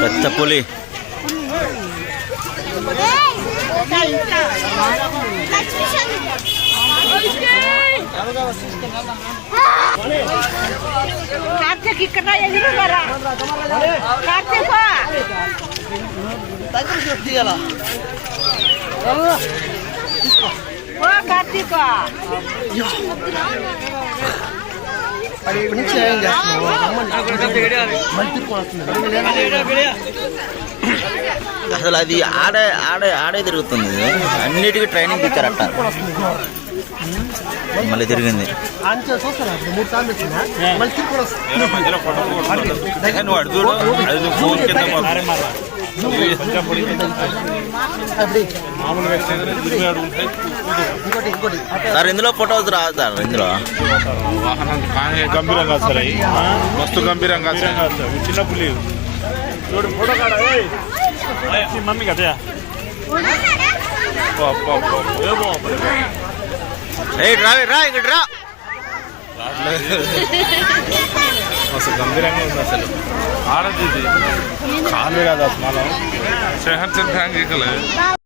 పెద్ద పులి కార్తీక్ ఇక్కడ ఎదురు రా కార్తీక్ ఓ కార్తీక్ అసలు అది ఆడే ఆడే ఆడే తిరుగుతుంది అన్నిటికీ ట్రైనింగ్ ఇచ్చారట మళ్ళీ తిరిగింది. సార్ ఇందులో ఫొటోస్ రాదు సార్ ఇందులో. గంభీరంగా సార్ మస్తు గంభీరంగా సార్. చిన్న పులి చూడు ఫోటో కాడ మమ్మీ కదా రా రా ఇక్కడ రా. అసలు గంభీరంగా ఉంది అసలు. ఆడది కాదు అసలు మనం శహర్ చంద్రాంగికలు